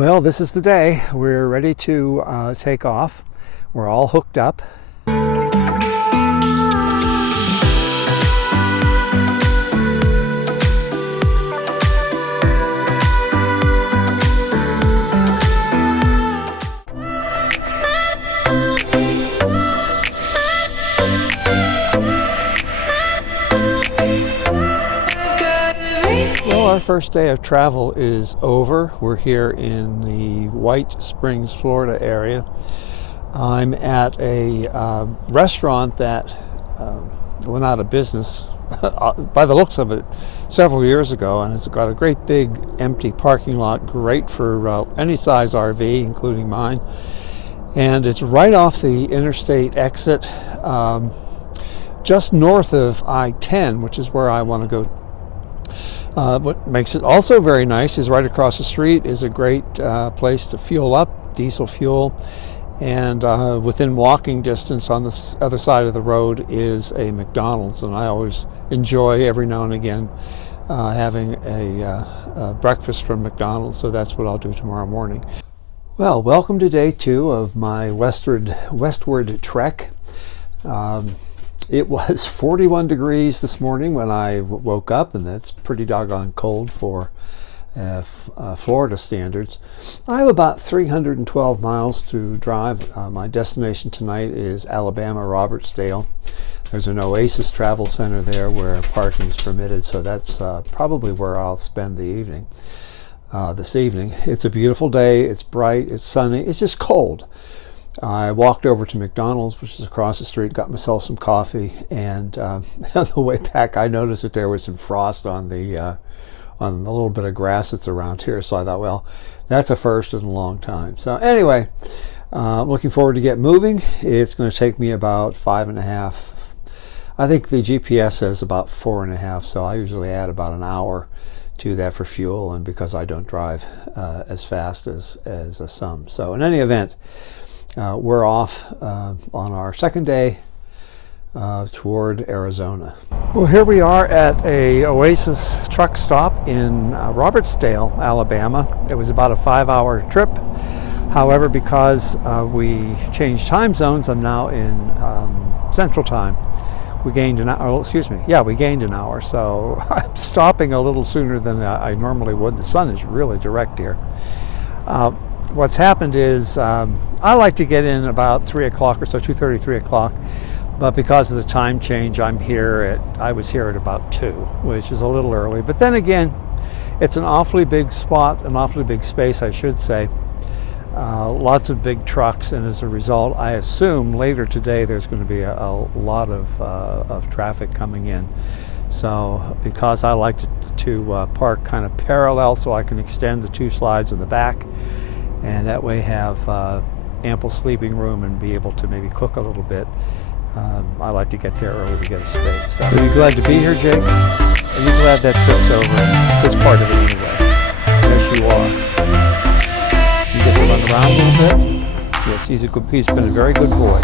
Well, this is the day. We're ready to take off. We're all hooked up. Well, our first day of travel is over. We're here in the White Springs, Florida area. I'm at a restaurant that went out of business by the looks of it several years ago, and it's got a great big empty parking lot, great for any size RV, including mine. And it's right off the interstate exit, just north of I-10, which is where I want to go. What makes it also very nice is right across the street is a great place to fuel up, diesel fuel, and within walking distance on the other side of the road is a McDonald's, and I always enjoy every now and again having a breakfast from McDonald's, so that's what I'll do tomorrow morning. Well, welcome to day 2 of my westward trek. It was 41 degrees this morning when I woke up, and that's pretty doggone cold for Florida standards. I have about 312 miles to drive. My destination tonight is Alabama, Robertsdale. There's an Oasis travel center there where parking is permitted, so that's probably where I'll spend the evening. This evening. It's a beautiful day. It's bright. It's sunny. It's just cold. I walked over to McDonald's, which is across the street, got myself some coffee, and on the way back I noticed that there was some frost on the little bit of grass that's around here, so I thought, well, that's a first in a long time. So anyway, looking forward to get moving. It's going to take me about 5.5. I think the GPS says about 4.5, so I usually add about an hour to that for fuel, and because I don't drive as fast as some. So in any event, we're off on our second day toward Arizona. Well, here we are at a Oasis truck stop in Robertsdale, Alabama. It was about a 5-hour trip. However, because we changed time zones, I'm now in Central Time. We gained an hour, we gained an hour, so I'm stopping a little sooner than I normally would. The sun is really direct here. What's happened is I like to get in about 3 o'clock or so, 2:30, 3 o'clock, but because of the time change, I was here at about 2, which is a little early. But then again, it's an awfully big spot, an awfully big space, I should say. Lots of big trucks, and as a result, I assume later today there's going to be a lot of traffic coming in. So because I like to park kind of parallel so I can extend the 2 slides in the back, and that way have ample sleeping room and be able to maybe cook a little bit. I like to get there early to get a space. So, are you glad to be here, Jake? Are you glad that trip's over? This part of it anyway. Yes, you are. You get to run around a little bit? Yes, he's been a very good boy.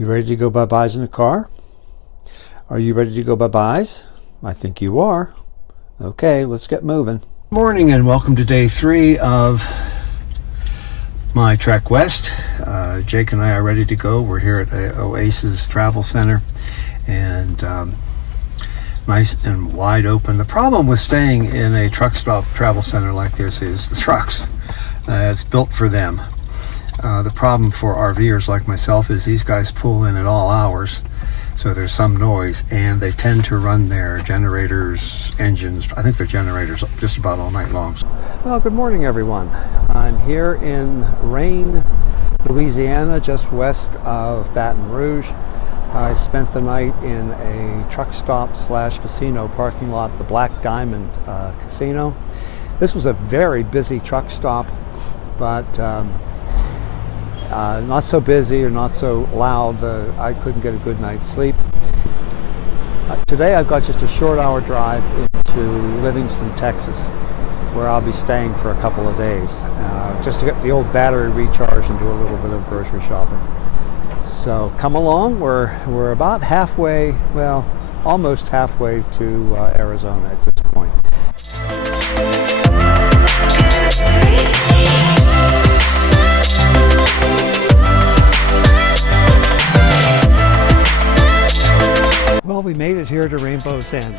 Ready to go bye-byes in the car? Are you ready to go bye-byes? I think you are. Okay, let's get moving. Good morning and welcome to day 3 of my trek west. Jake and I are ready to go. We're here at the Oasis Travel Center, and nice and wide open. The problem with staying in a truck stop travel center like this is the trucks. It's built for them. The problem for RVers like myself is these guys pull in at all hours, so there's some noise, and they tend to run their generators, engines, I think they're generators, just about all night long. Well, good morning, everyone. I'm here in Rayne, Louisiana, just west of Baton Rouge. I spent the night in a truck stop slash casino parking lot, the Black Diamond Casino. This was a very busy truck stop, but not so busy or not so loud. I couldn't get a good night's sleep. Today I've got just a short hour drive into Livingston, Texas, where I'll be staying for a couple of days, just to get the old battery recharged and do a little bit of grocery shopping. So come along. We're about halfway, well, almost halfway to Arizona at this point. Well, we made it here to Rainbow's End.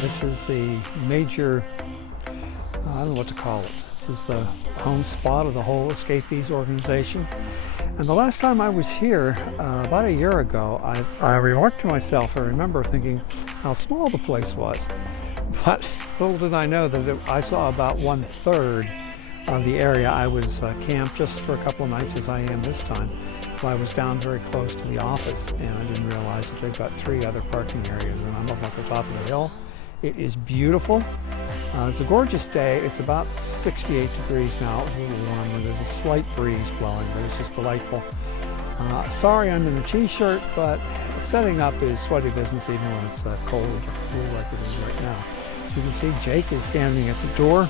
This is the major, I don't know what to call it. This is the home spot of the whole Escapees organization. And the last time I was here, about a year ago, I remarked to myself, I remember thinking how small the place was. But little did I know that I saw about 1/3 of the area. I was camped just for a couple of nights, as I am this time. I was down very close to the office, and I didn't realize that they've got 3 other parking areas, and I'm up at the top of the hill. It is beautiful. It's a gorgeous day. It's about 68 degrees now. It's a little warmer. There's a slight breeze blowing, but it's just delightful. Sorry I'm in a t-shirt, but setting up is sweaty business even when it's cold like it is right now. As you can see, Jake is standing at the door.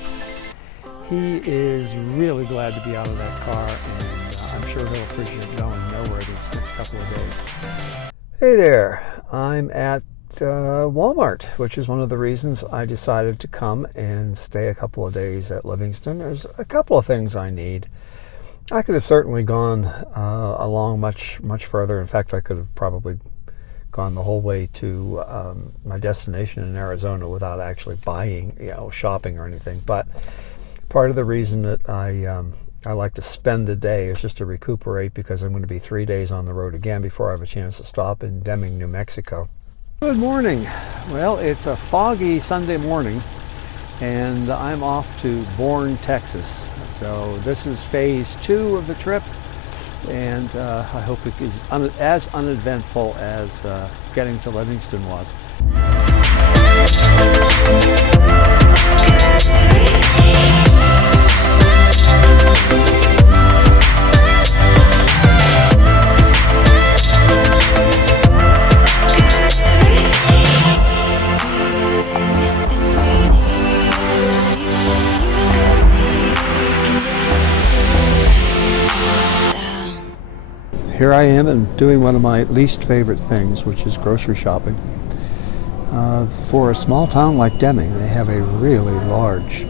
He is really glad to be out of that car, and I'm sure he'll appreciate going nowhere these next couple of days. Hey there, I'm at Walmart, which is one of the reasons I decided to come and stay a couple of days at Livingston. There's a couple of things I need. I could have certainly gone along much further. In fact, I could have probably gone the whole way to my destination in Arizona without actually buying, shopping or anything. But part of the reason that I like to spend a day is just to recuperate, because I'm going to be 3 days on the road again before I have a chance to stop in Deming, New Mexico. Good morning. Well, it's a foggy Sunday morning, and I'm off to Bourne, Texas. So this is phase 2 of the trip, and I hope it is as uneventful as getting to Livingston was. Here I am and doing one of my least favorite things, which is grocery shopping. For a small town like Deming, they have a really large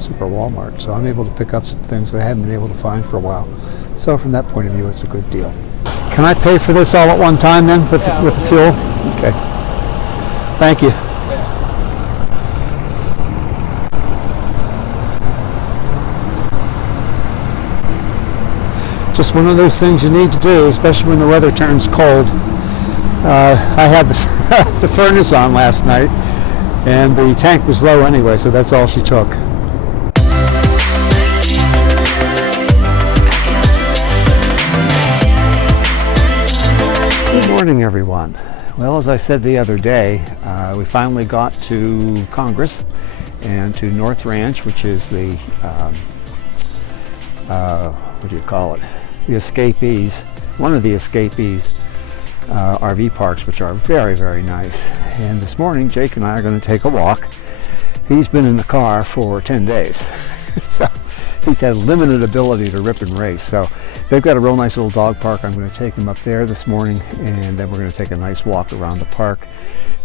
super Walmart, so I'm able to pick up some things that I haven't been able to find for a while. So from that point of view, it's a good deal. Can I pay for this all at one time then with the fuel? Okay. Thank you. Just one of those things you need to do, especially when the weather turns cold. I had the furnace on last night, and the tank was low anyway, so that's all she took. Good morning, everyone. Well, as I said the other day, we finally got to Congress and to North Ranch, which is the, what do you call it? The Escapees, one of the Escapees RV parks, which are very, very nice. And this morning, Jake and I are going to take a walk. He's been in the car for 10 days. So he's had limited ability to rip and race. So they've got a real nice little dog park. I'm going to take him up there this morning, and then we're going to take a nice walk around the park,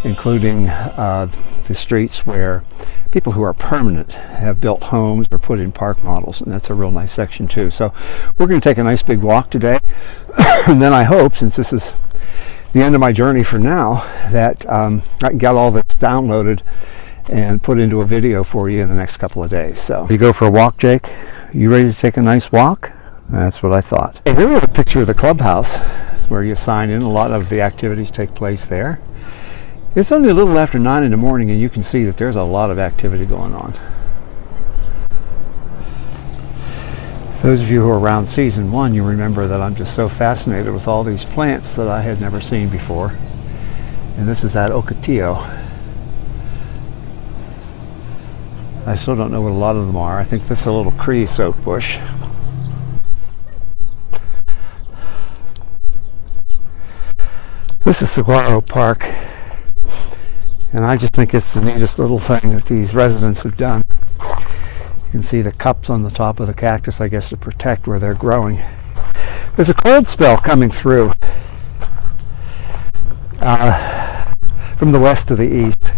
including the streets where people who are permanent have built homes or put in park models, and that's a real nice section too. So we're going to take a nice big walk today, and then I hope, since this is the end of my journey for now, that I can get all this downloaded and put into a video for you in the next couple of days. So you go for a walk, Jake? You ready to take a nice walk? That's what I thought. Hey, here we have a picture of the clubhouse where you sign in. A lot of the activities take place there. It's only a little after 9 in the morning, and you can see that there's a lot of activity going on. Those of you who are around season 1, you remember that I'm just so fascinated with all these plants that I had never seen before. And this is at Ocotillo. I still don't know what a lot of them are. I think this is a little creosote bush. This is Saguaro Park. And I just think it's the neatest little thing that these residents have done. You can see the cups on the top of the cactus, I guess, to protect where they're growing. There's a cold spell coming through from the west to the east.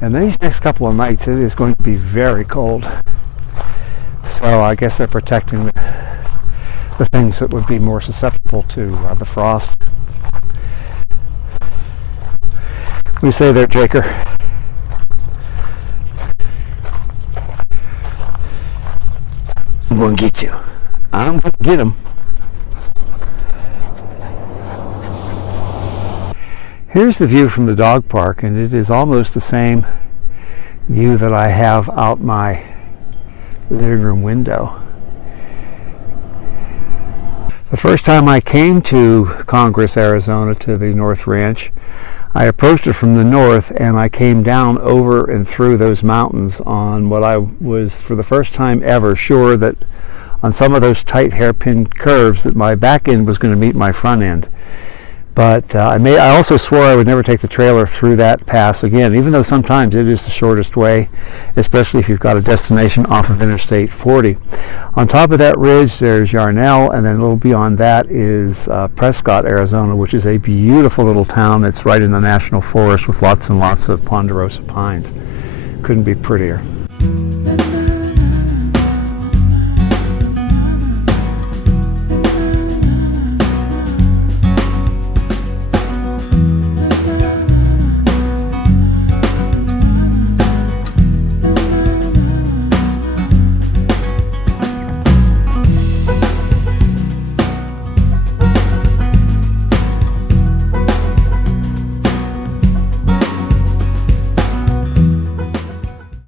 And these next couple of nights, it is going to be very cold. So I guess they're protecting the things that would be more susceptible to the frost. What do you say there, Jaker? I'm going to get you. I'm going to get him. Here's the view from the dog park, and it is almost the same view that I have out my living room window. The first time I came to Congress, Arizona, to the North Ranch, I approached it from the north, and I came down over and through those mountains on what I was, for the first time ever, sure that on some of those tight hairpin curves that my back end was going to meet my front end. But I also swore I would never take the trailer through that pass again, even though sometimes it is the shortest way, especially if you've got a destination off of Interstate 40. On top of that ridge, there's Yarnell, and then a little beyond that is Prescott, Arizona, which is a beautiful little town that's right in the national forest with lots and lots of ponderosa pines. Couldn't be prettier.